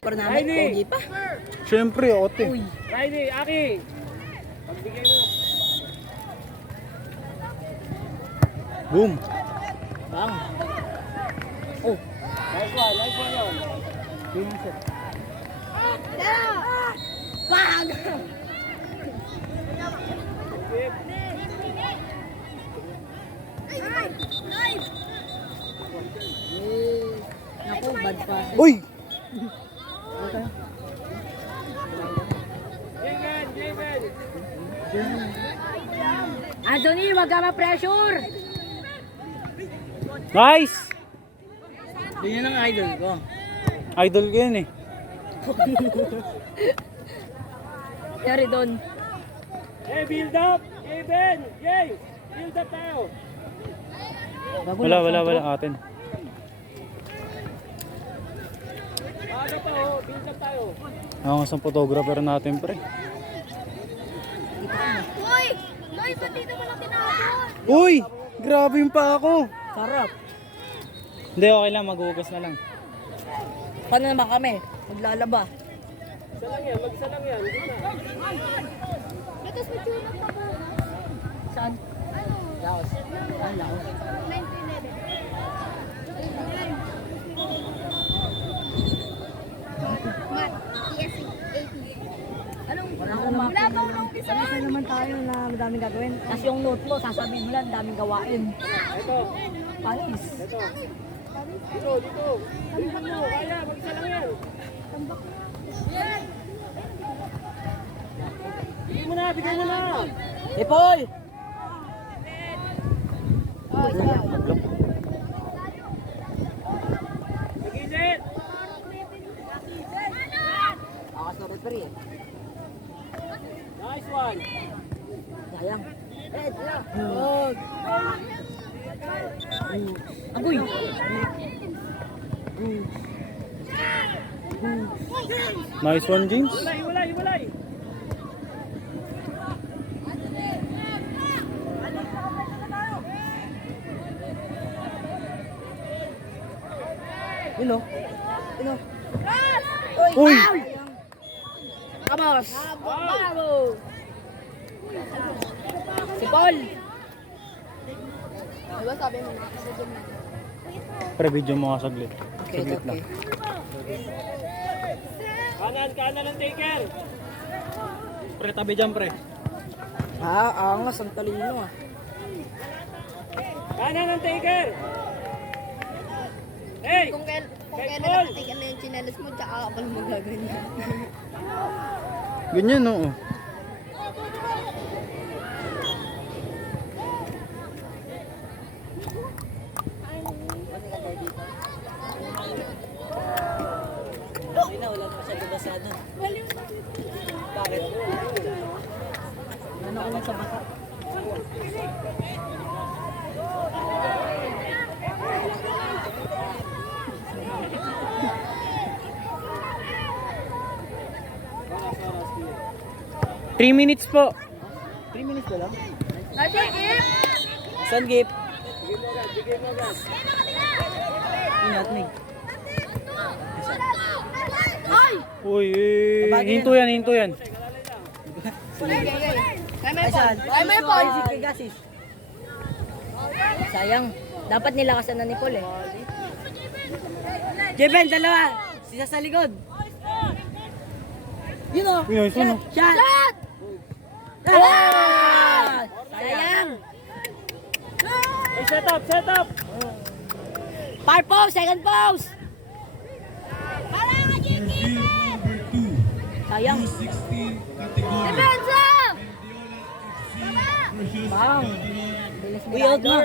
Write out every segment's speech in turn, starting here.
Para namin, pogi pa. Siyempre, ote. Uy. Riley, Aki. Pagbigay mo. Boom. Bang. Oh. Nice one yun. Bang! Naku, bad pass. Uy! Javen. Anthony, wag ka ma-pressure! Nice! Yun ang idol ko. Idol ko yan eh. Yari doon. Hey, build up. Javen. Jay. Build up tayo. Wala atin. Ano pa oh. Build up tayo. Ang isang photographer natin pre. Uy! Uy, ba't dito mo lang tinapon? Uy! Grabe yung pa ako. Sarap. Hindi, okay lang. Maghugas na lang. Paano naman kami? Maglalaba. Mag-isa lang yan. Hindi na. Ito sa tuna pa po. Saan? Laos. Ah, Laos. 1911. Mat, ESC 80. Anong Wala pa unang design. Kasi naman tayo na madaming gagawin. Tapos yung note mo, sasabihin mo lang, daming gawain. Ito. Panis. Ito. Dito. Bilisan mo. Kaya. Mag-isa lang yan. Bigyan mo na. Hey, Paul! Mag-isit. Akas na referee eh. Nice one. Sayang. Oh. Agoy! Nice one, James. Hiwalay. Yun o. Uy! Vamos! Si Paul! Diba sabi mo na? Pre, video mo nga saglit. Okay, Saglit lang. Kanan ng taker. Pre, tabi dyan, pre. Angas ang talino ah. Kanan ng taker. Hey! Kung kailan Paul! nakatigan na yung chinelas mo, tsaka ka pala magaganyan. Ganyan, oo. Wala na masyado basado. Bakit? Ano ko lang sa basa? Three minutes po. 3 minutes na lang. Nice Saan gip? Bigay mo agad. Ingat me. Ay! Uy, Kabagay hinto yan. Ay, saan? Ay, may Ay, Paul! si Pegasus. Sayang. Dapat nilakasan na ni Paul eh. Jeben, dalawa. Sisa sa likod. Yun o. Uy, ayos ano? Shot! Ah! Sayang. Hey, set up. Far post, second post. Sayang. Depensa! Bang. Bilis ni Ryder.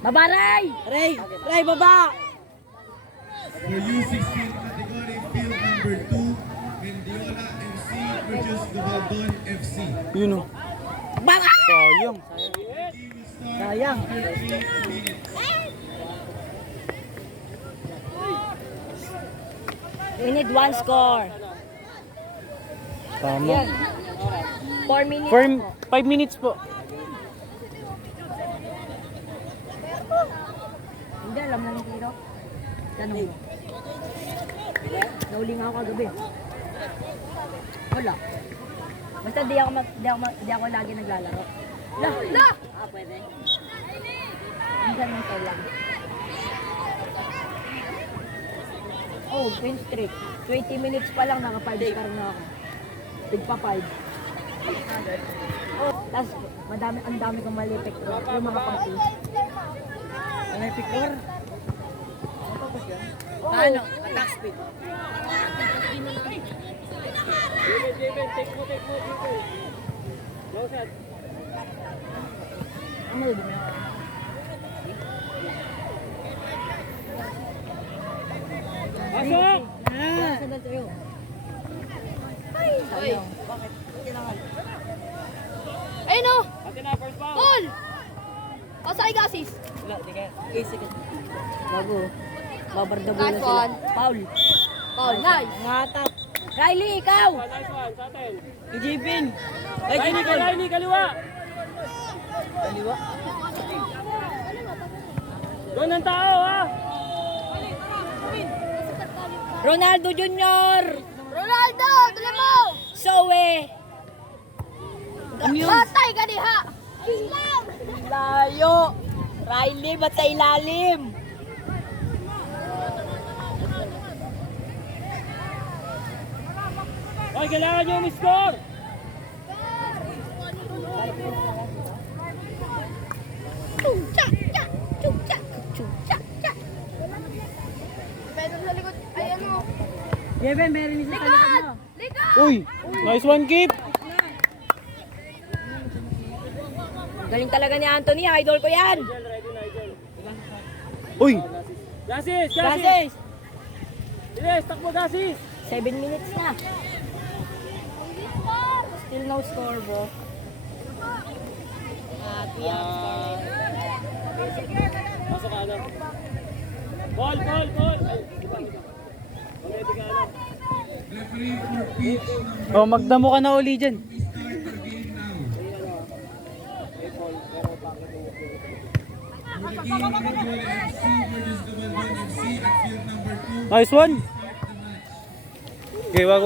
Baba, Ray! Ray, baba! For U16 category, field number 2, Mendiola FC versus Gabaldon FC. Yun o. Baka! Sayang. Sayang. We need one score. Tama. Yan. 4 minutes For po. 5 minutes po. Hindi, alam na ng tiro. Tanong mo. Nauling ako kagabi. Wala. Basta di ako lagi naglalaro. La! Ah, pwede. Minsan lang lang. Oh, win streak. 20 minutes pa lang, naka 5 star na ako. Tigpa 5. Oh, tapos ang dami kong mali picture. Yung mga pang-face. Ano yung picture? Paano? Attack speed. Javen, take mo, dito. Low shot. Ano yun? Pasok! Saan sa'yo? Oy. Ayun o! Atin na, first foul. Ball! Pasay ka, sis. Wala, di ka. Bago. Babardago na Nice sila. one. Foul. Ball, nice. Ngatak. Riley, ikaw! Nice one, sa atin. Ijipin! Riley, kaliwa. Kaliwa. Doon ang tao, ha? Ronaldo Jr. Ronaldo, dali mo! Sowe. Patay ka diha! Bilang! Layo. Riley, ba't sa ilalim? Hoy, kailangan nyo umiscore. Chuk-chak, chak! Chuk-chak, chuk-chak, chak! Pedro sa likod. Ayan o. Jeven, meron isa sa likod mo. Likod! Uy! Nice one, Kip! Galing talaga ni Anthony, idol ko yan. Uy! Gasis! Gases. Bilis, takbo Gasis! 7 minutes na. Still no score, bro. Pasok ka, ano? Ball! Ay, diba? Pag-ready ka, ano? Referee for pitch number Oh, magdamo ka na uli dyan. we start our game now. For the game, Mindoro FC versus Gabaldon FC at field number 2. Nice one! Start the match. Okay, wag.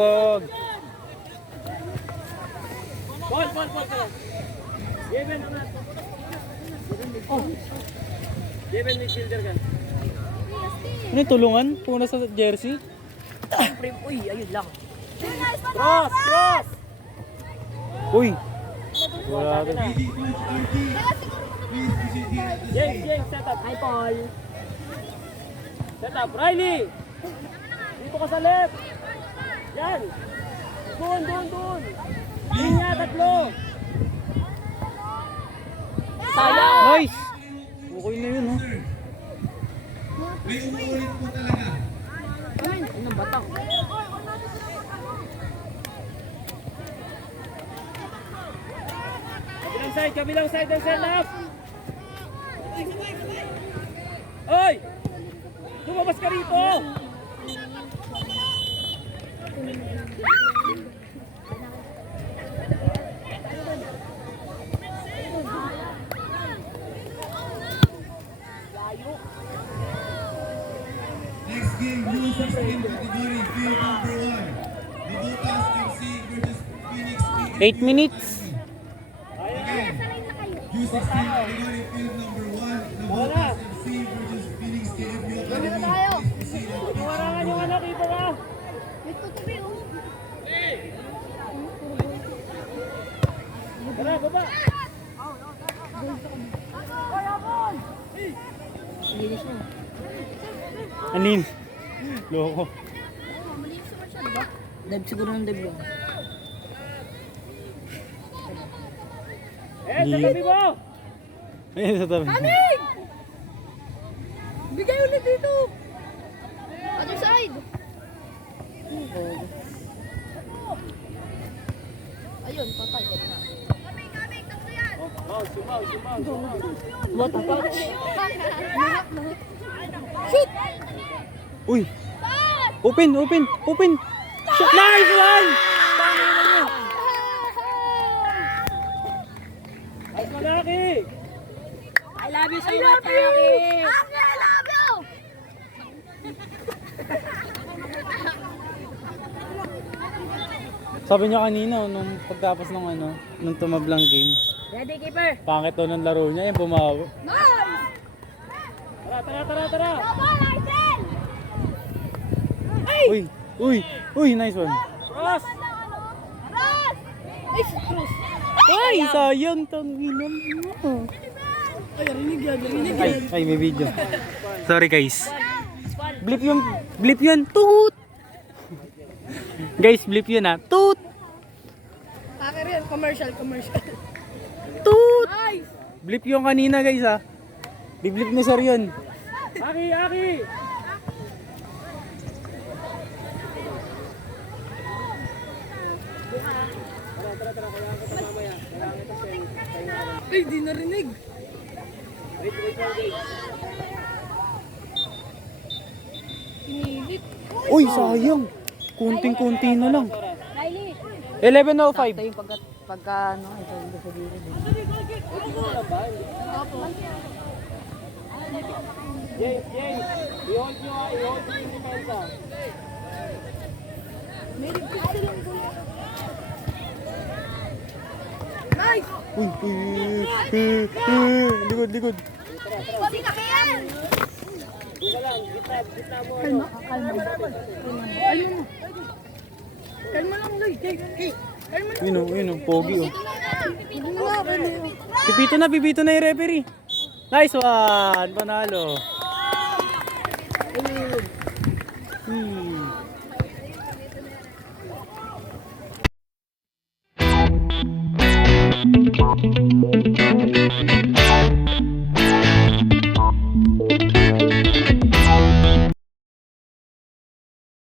Ball ka lang. Jeven, naman. Jeven, midfielder ka. Ano yung tulungan? Puna sa jersey? Uy, ayun lang. Cross! Uy! Wala ka. PD coach RT, please proceed here at the stage. James, set up. Hi, Paul. Set up. Riley! Dito ka sa left. Yan. Doon. Linya, tatlo. Sayang. Nice! Okay na yun, ha? Sir, may umuulit po talaga. Ano batang? Kabilang side ng set up. Oy! Lumabas ka rito. Next game, U16 category, field number 1. Mabutas FC versus Phoenix PFU 8 minutes. Again, U16 category, field number 1. Mabutas FC versus Phoenix KFU Academy. Please proceed at pitch Warangan number yung 1. ano, dito ka. May tutubi o. Tara, baba. Linis na. Anin? Loko. Dive siguro ng dive yun. Sa tabi mo. Ayun sa tabi. Bigay ulit dito! Other side! Ayun, patay. Sumaw. What the fuck? Shoot! Uy! Open! Shot! Nice one! I love you! Ate, I love you! Sabi niya kanina, nung pagtapos ng nung tumablang game, Ready, keeper. pangit daw ng laro niya, yung bumawi. Nice! Tara. Come on, Arsen! Uy, nice one. Cross! Ras! Ay, si Cruz! Ay, sayang, tanginan mo. Ay, may video. Sorry guys. Blip yun, toot! Guys, blip yun ha, toot! Akin rin, commercial. Toot! Nice! Blip yung kanina guys ha. Biblip ni sir yun. Aki! Ay, di narinig. Pinilit. Uy, sayang. Kunting-kunti na lang. Riley. 11:05. Ito yung pagka ano, ito yung sa gilid. James, i-hold nyo yung depensa. Nice! Likod. Pati ka yan! Dito lang, gitna mo. Kalma lang, Loy. Yun o, pogi o. Pipito na yung referee. Nice one, panalo. Hmm.